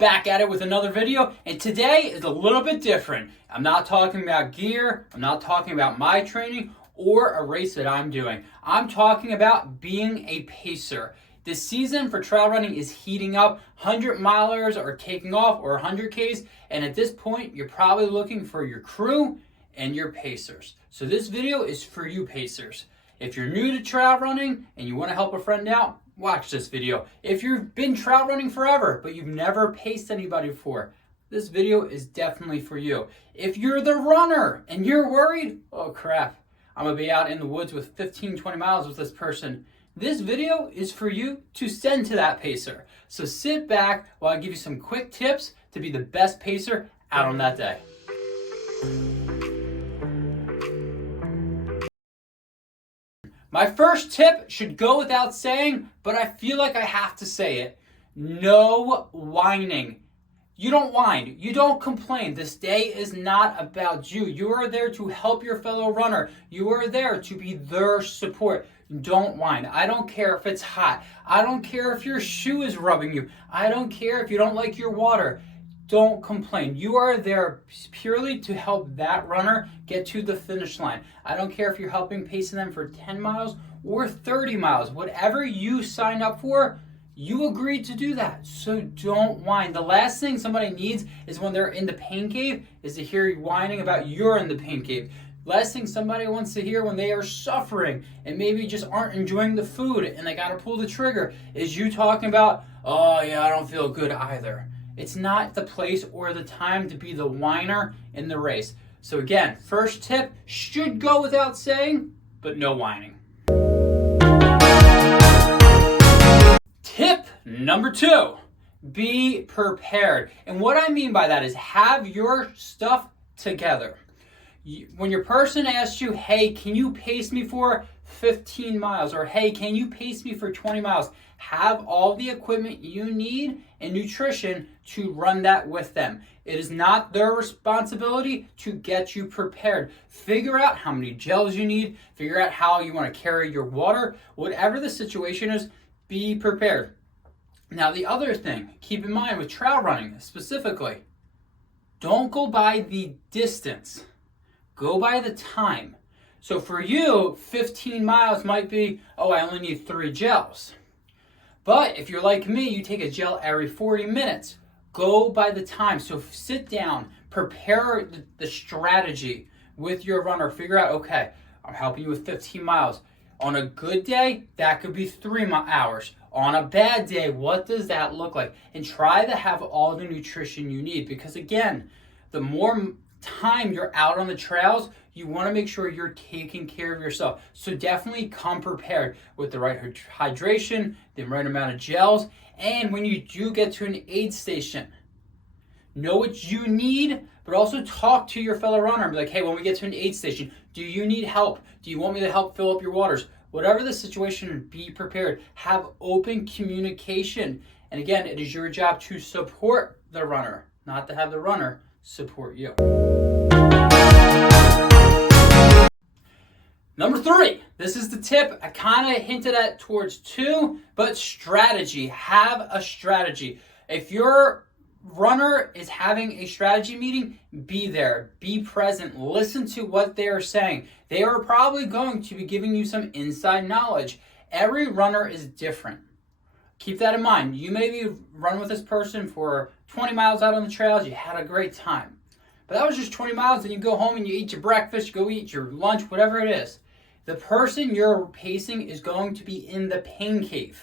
back at it with another video, and today is a little bit different. I'm not talking about gear, I'm not talking about my training or a race that I'm doing. I'm talking about being a pacer. This season for trail running is heating up. 100-milers are taking off, or 100Ks, and at this point, you're probably looking for your crew and your pacers. So this video is for you pacers. If you're new to trail running and you want to help a friend out, watch this video. If you've been trail running forever, but you've never paced anybody before, this video is definitely for you. If you're the runner and you're worried, oh crap, I'm gonna be out in the woods with 15, 20 miles with this person, this video is for you to send to that pacer. So sit back while I give you some quick tips to be the best pacer out on that day. My first tip should go without saying, but I feel like I have to say it. No whining. You don't whine. You don't complain. This day is not about you. You are there to help your fellow runner. You are there to be their support. Don't whine. I don't care if it's hot. I don't care if your shoe is rubbing you. I don't care if you don't like your water. Don't complain. You are there purely to help that runner get to the finish line. I don't care if you're helping pacing them for 10 miles or 30 miles. Whatever you signed up for, you agreed to do that. So don't whine. The last thing somebody needs is when they're in the pain cave is to hear you whining about you're in the pain cave. Last thing somebody wants to hear when they are suffering and maybe just aren't enjoying the food and they got to pull the trigger is you talking about, oh yeah, I don't feel good either. It's not the place or the time to be the whiner in the race. So again, first tip should go without saying, but no whining. Tip number 2, be prepared. And what I mean by that is have your stuff together. When your person asks you, hey, can you pace me for 15 miles? Or hey, can you pace me for 20 miles? Have all the equipment you need and nutrition to run that with them. It is not their responsibility to get you prepared. Figure out how many gels you need. Figure out how you want to carry your water. Whatever the situation is, be prepared. Now, the other thing, keep in mind with trail running specifically, don't go by the distance. Go by the time. So for you, 15 miles might be, oh, I only need 3 gels. But if you're like me, you take a gel every 40 minutes. Go by the time. So sit down, prepare the strategy with your runner. Figure out, okay, I'm helping you with 15 miles. On a good day, that could be 3 hours. On a bad day, what does that look like? And try to have all the nutrition you need. Because again, the more time you're out on the trails, you want to make sure you're taking care of yourself. So definitely come prepared with the right hydration, the right amount of gels, and when you do get to an aid station, know what you need, but also talk to your fellow runner and be like, hey, when we get to an aid station, do you need help? Do you want me to help fill up your waters? Whatever the situation, be prepared. Have open communication. And again, it is your job to support the runner, not to have the runner support you. Number 3, this is the tip I kind of hinted at towards 2, but strategy. Have a strategy. If your runner is having a strategy meeting, be there, be present, listen to what they are saying. They are probably going to be giving you some inside knowledge. Every runner is different. Keep that in mind. You maybe run with this person for 20 miles out on the trails, you had a great time. But that was just 20 miles, and you go home and you eat your breakfast, you go eat your lunch, whatever it is. The person you're pacing is going to be in the pain cave.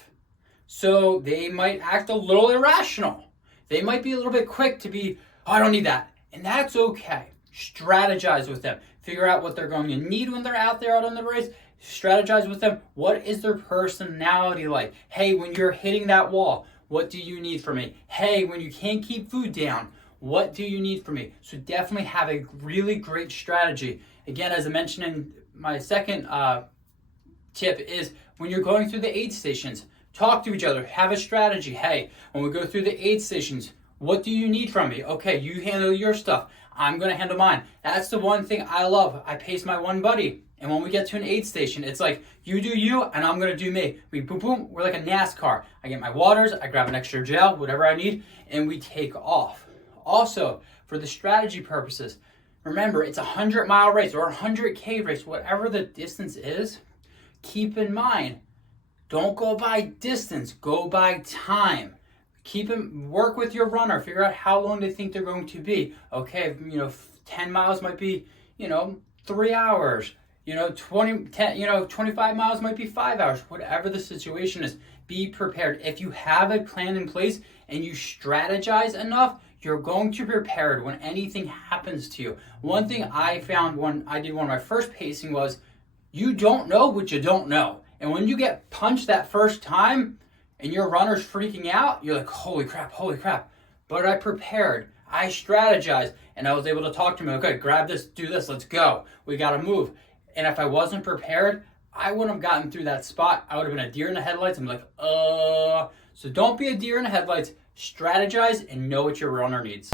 So they might act a little irrational. They might be a little bit quick to be, oh, I don't need that. And that's okay. Strategize with them. Figure out what they're going to need when they're out there out on the race. Strategize with them. What is their personality like? Hey, when you're hitting that wall, what do you need from me? Hey, when you can't keep food down, what do you need from me? So definitely have a really great strategy. Again, as I mentioned in my second tip is when you're going through the aid stations, talk to each other, have a strategy. Hey, when we go through the aid stations, what do you need from me? Okay, you handle your stuff. I'm going to handle mine. That's the one thing I love. I pace my one buddy. And when we get to an aid station, it's like, you do you, and I'm going to do me. We boom, boom, we're like a NASCAR. I get my waters, I grab an extra gel, whatever I need, and we take off. Also, for the strategy purposes, remember, it's a 100-mile race or a 100K race, whatever the distance is. Keep in mind, don't go by distance, go by time. Work with your runner, figure out how long they think they're going to be. Okay, 10 miles might be, 3 hours. 25 miles might be 5 hours. Whatever the situation is, be prepared. If you have a plan in place and you strategize enough, you're going to be prepared when anything happens to you. One thing I found when I did one of my first pacing was, you don't know what you don't know. And when you get punched that first time and your runner's freaking out, you're like, holy crap. But I prepared, I strategized, and I was able to talk to him. Okay, grab this, do this, let's go. We got to move. And if I wasn't prepared, I wouldn't have gotten through that spot. I would have been a deer in the headlights. I'm like, So don't be a deer in the headlights. Strategize and know what your runner needs.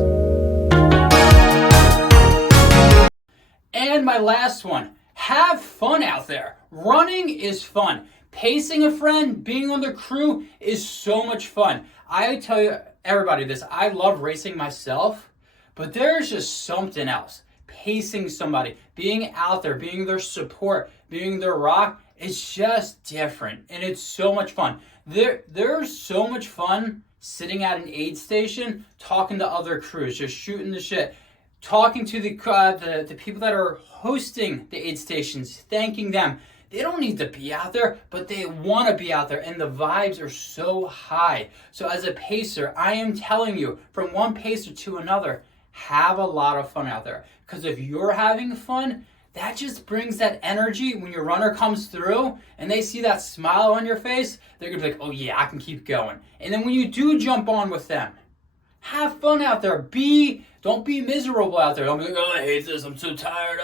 And my last one, have fun out there. Running is fun. Pacing a friend, being on the crew is so much fun. I tell you, everybody this, I love racing myself, but there's just something else. Pacing somebody, being out there, being their support, being their rock, it's just different, and it's so much fun. There's so much fun sitting at an aid station, talking to other crews, just shooting the shit, talking to the people that are hosting the aid stations, thanking them. They don't need to be out there, but they want to be out there, and the vibes are so high. So as a pacer, I am telling you, from one pacer to another, have a lot of fun out there. Because if you're having fun, that just brings that energy. When your runner comes through and they see that smile on your face, they're going to be like, oh yeah, I can keep going. And then when you do jump on with them, have fun out there. Don't be miserable out there. Don't be like, oh, I hate this, I'm so tired.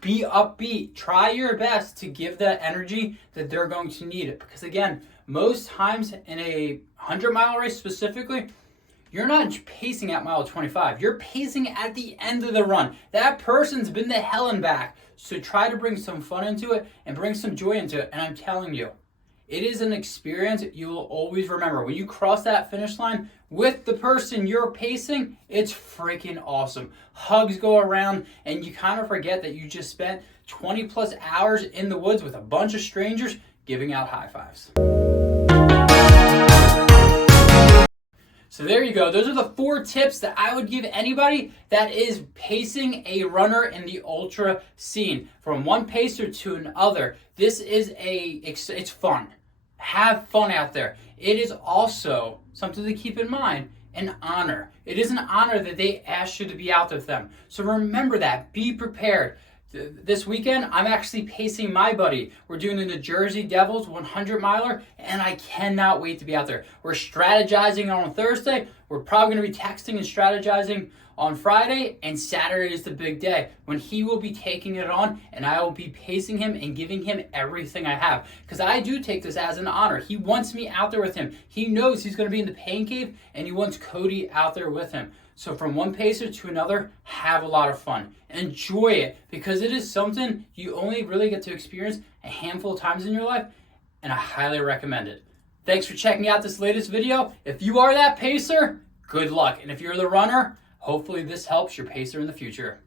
Be upbeat. Try your best to give that energy that they're going to need. Because again, most times in a 100-mile race specifically, you're not pacing at mile 25. You're pacing at the end of the run. That person's been to hell and back. So try to bring some fun into it and bring some joy into it. And I'm telling you, it is an experience you will always remember. When you cross that finish line with the person you're pacing, it's freaking awesome. Hugs go around, and you kind of forget that you just spent 20 plus hours in the woods with a bunch of strangers giving out high fives. So there you go. Those are the 4 tips that I would give anybody that is pacing a runner in the ultra scene. From one pacer to another, this is it's fun. Have fun out there. It is also something to keep in mind, an honor. It is an honor that they asked you to be out with them. So remember that. Be prepared. This weekend, I'm actually pacing my buddy. We're doing the New Jersey Devils 100-miler, and I cannot wait to be out there. We're strategizing on Thursday. We're probably going to be texting and strategizing on Friday, and Saturday is the big day when he will be taking it on, and I will be pacing him and giving him everything I have. Because I do take this as an honor. He wants me out there with him. He knows he's going to be in the pain cave, and he wants Cody out there with him. So from one pacer to another, have a lot of fun. Enjoy it, because it is something you only really get to experience a handful of times in your life, and I highly recommend it. Thanks for checking out this latest video. If you are that pacer, good luck. And if you're the runner, hopefully this helps your pacer in the future.